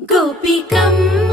గోపికమ్మ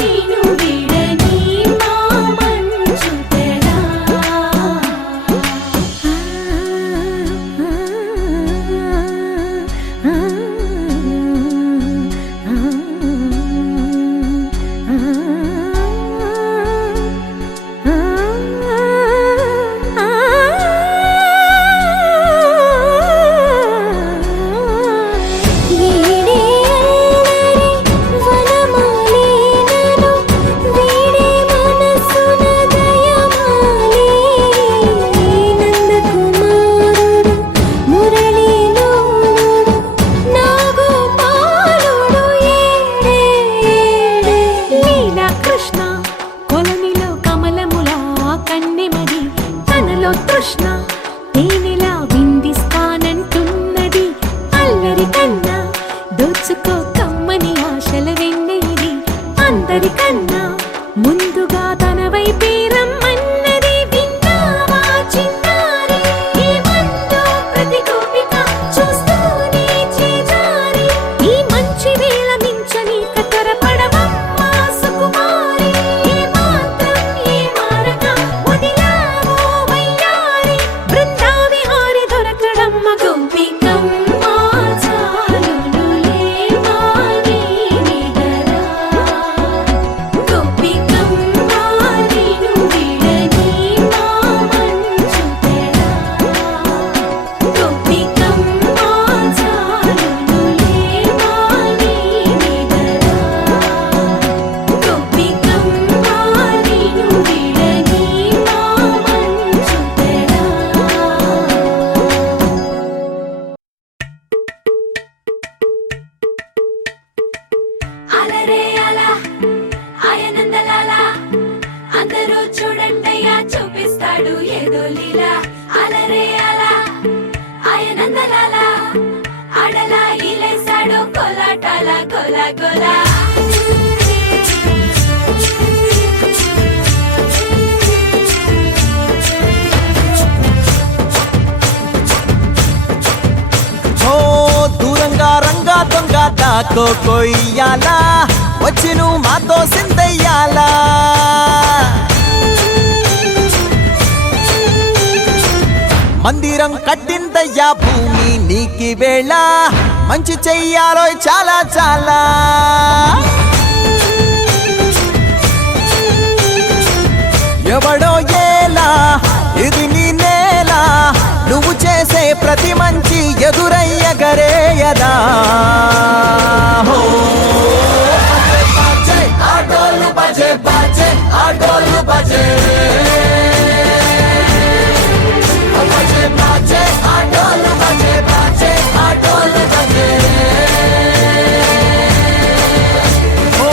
నిను విడని ముందుగా తన వైపే రమ్మన్నది విన్నావా చిన్నారి ఏమందో ప్రతి గోపిక చూస్తూనే చేజారి ఈ మంచి వేళ మించని కతరపడవమ్మ సుకుమారి ఏ మాత్రం ఏ మారక వదిలావో వయ్యారి బృందావిహారి దొరకడమ్మ గోపికమ్మ చాలునులే మాని నిదరా గోపికమ్మ నిను విడని మా మంచు తెరా గోపికమ్మ చాలునులే మాని నిదరా గోపికమ్మ నిను విడని మా మంచు తెరా అలరే అలా ఆయనందలాల అందరూ చూడండయ్యా చూపిస్తాడు ఏదో లీలా అలరే అలా ఆయనందలాల ఆడలా ఇలేసాడు కోలాటాల గోలా గోలా ఓ దూరంగా రంగా దొంగ దాకో కొయ్యాలా వచ్చి నువ్వు మాతో సిందయ్యాలా మందిరం కట్టిందయ్యా భూమి నీకి వేళ మంచి చెయ్యాలో చాలా చాలా ఎవడో ఏలా ఇది నీ నేల నువ్వు చేసే ప్రతి మంచి ఎదురయ్యగరేయదా హో బజే ఆటోలు బజే బజే ఆటోలు బజే బజే బజే ఆటోలు బజే బజే ఆటోలు బజే ఓ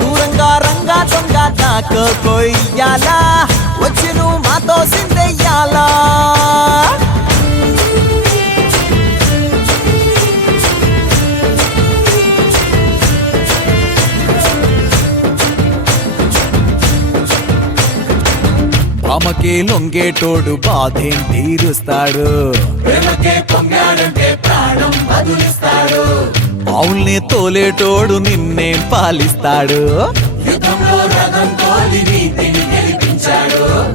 దూరంగా రంగా దొంగ దాకో కొయ్యాలా వచ్చి నువ్వు మాతో సిందెయ్యాలా భామకే లొంగేటోడు బాధేం తీరుస్తాడు ఆవుల్ని తోలేటోడు నిన్నేం పాలిస్తాడు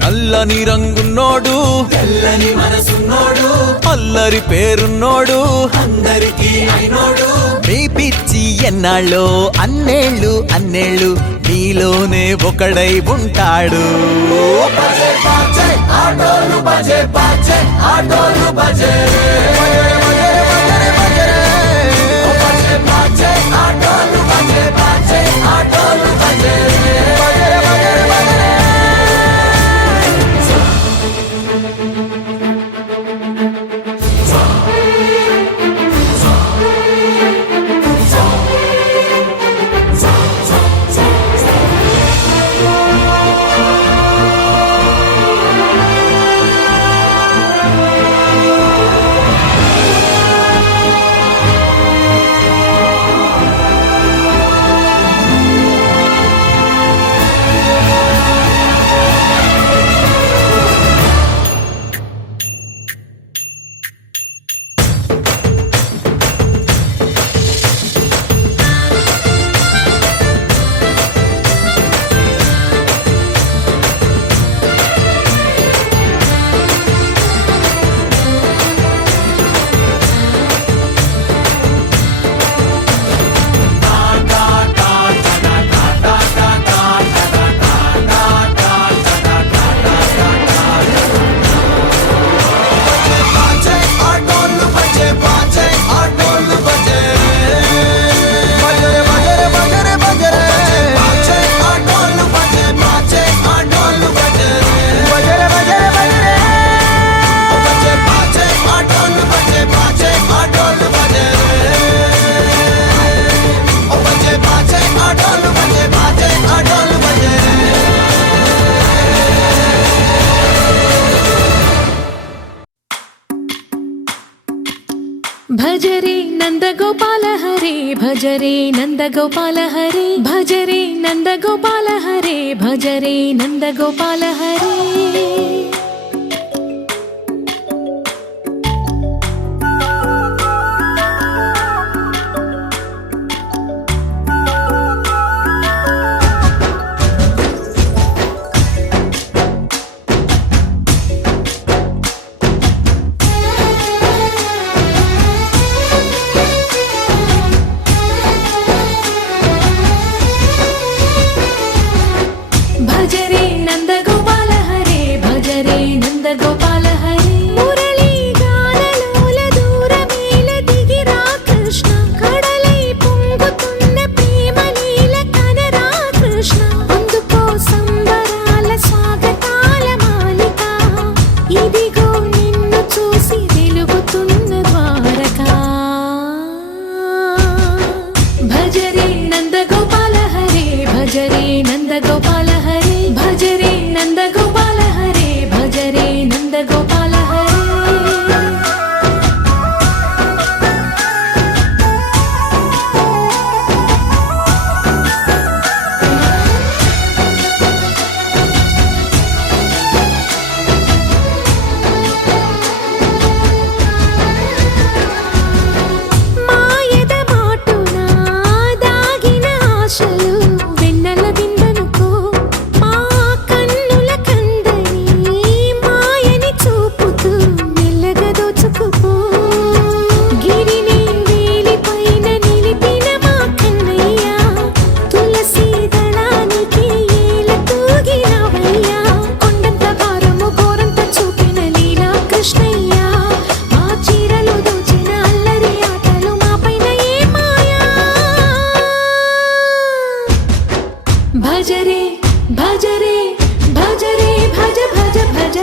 నల్లని రంగున్నోడు తెల్లని మనసున్నోడు అల్లరి పేరున్నోడు అందరికీ అయినోడు మీ పిచ్చి ఎన్నాళ్ళో అన్నేళ్ళు అన్నేళ్ళు నీలోనే ఒకడై ఉంటాడు బజే బజే ఆటోలు బజే బజే ఆటోలు బజే బజే బజే ఆటోలు బజే బజే ఆటోలు బజే భజరే నందగోపాల హరే భజరే నందగోపాల హరే భజరే నందగోపాల హరే భజరే నందగోపాల హరే. భజరే నందగోపాల హరే భజరే నందగోపాల హరే. మురళీ గానలోల దూరమేల దిగిరా కృష్ణ, కడలై పొంగుతున్న ప్రేమ లీల కనరా కృష్ణ. అందుకో సంబరాల స్వాగతాల మాలిక, ఇదిగో నిన్ను చూసి వెలుగుతున్న ద్వారకా. భజరే నందగోపాల హరే భజరే నందగోపాల హరే భజరే నందగోపాల హరే భజరే నందగోపాల హరే. మాయద మాటున దాగిన ఆశలు వెన్నెల విందనుకో, మా కన్నుల కందని మాయని చూపుతూ మెల్లగా దోచుకుపో. గిరిని వేలిపైన నిలిపిన మా కన్నయ్య, తులసి దళానికి ఏల తూగినవయ్యా. కొండంత భారము గోరంత చూపిన లీలా కృష్ణయ్య, మా చీరలు దోచిన అల్లరి ఆటలు మా పైన ఏ మాయా. భజరే భజరే భజరే భజ భజ భజ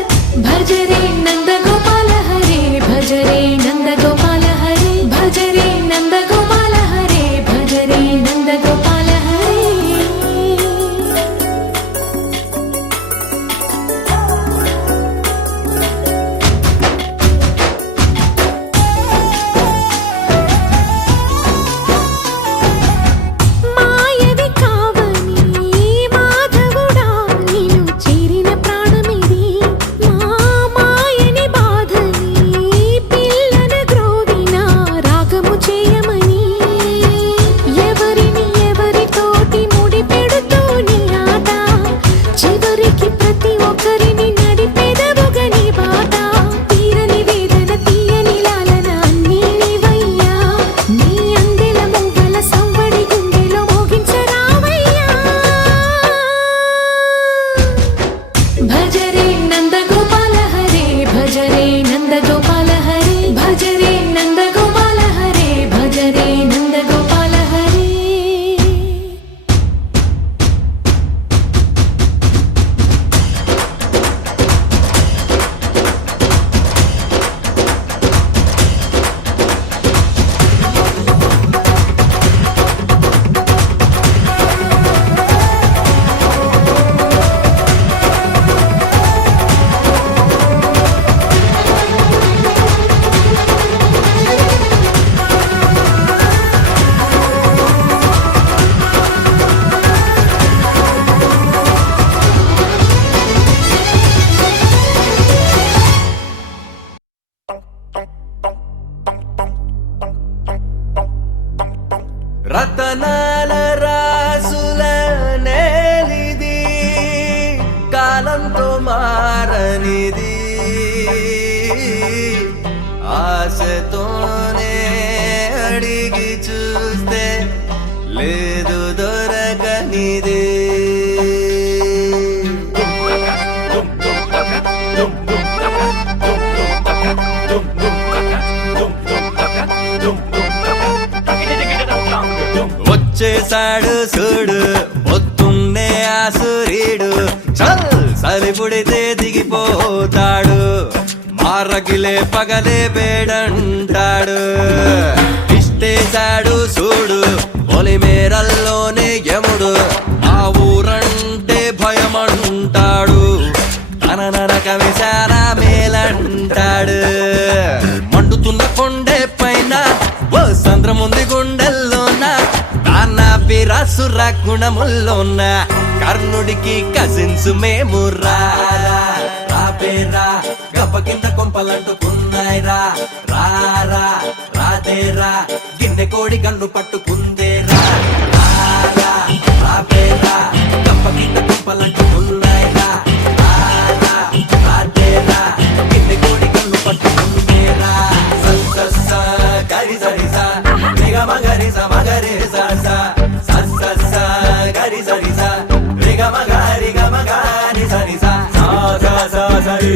భజరే నందగోపాల హరే భజరే నందగోపాల హరే భజరే నందగోపాల హరే భజరే నందగోపాల హరే. మాయవి కావని మాధవుడా నిన్ను చేరిన ప్రాణమిది, మా మాయని బాధని పిల్లన గ్రోవిన రాగము చేయమని. ఎవరిని ఎవరితోటి ముడి పెడుతూ నీ ఆట, చివరికి ప్రతి ఒక్కరిని నడిపెదవుగా నీ బాట. తీరని వేదన తీయని లాలన అన్నీ నీవయ్యా, నీ అందెల మొగ్గల సవ్వడి గుండెలో మోగించరావయ్యా. భజరే నందగోపాల హరే భజరే నందగోపాల హరే భజరే నందగోపాల హరే భజరే నందగోపాల హరే. రతనాల రాసుల నేలిది, కాలంతో మారనిది, ఆశతోనే అడిగి చూస్తే లేదు దొరకనిది. వచ్చేసాడు చూడు పొద్దున్నే ఆ సూర్యుడు, చల్ సలి పుడితే దిగిపోతాడు, మారగిలే పగలే వేడంటాడు. ఇష్టేశాడు చూడు పొలిమేరల్లోనే యముడు, ఆ ఊరంటే భయమంటాడు, తన నరక విశాల మేలంటాడు. మండుతున్న కొండే పైన ఓ సంద్రముంది గుండెల్లోన, నాన్న పిరాసురా గుణముల్లోన కర్ణుడికి కజిన్స్ మేము రారా రాపేరా గప్ప కింద కొంపలంటుకున్నాయిరా రారా రాతేరా గిన్నె కోడి కన్ను పట్టుకుందేరా రారా రాపేరా గప్ప కింద కొంపలంటుకున్నాయిరా రారా రాతేరా గిన్నె కోడి కన్ను పట్టుకుందేరా సస్స గరి సరిసా నిగ మగరిస మగరిసా సస్స గరి సరిసా నిగ మగరి గ మగరి సరిసా సా సా సా సరి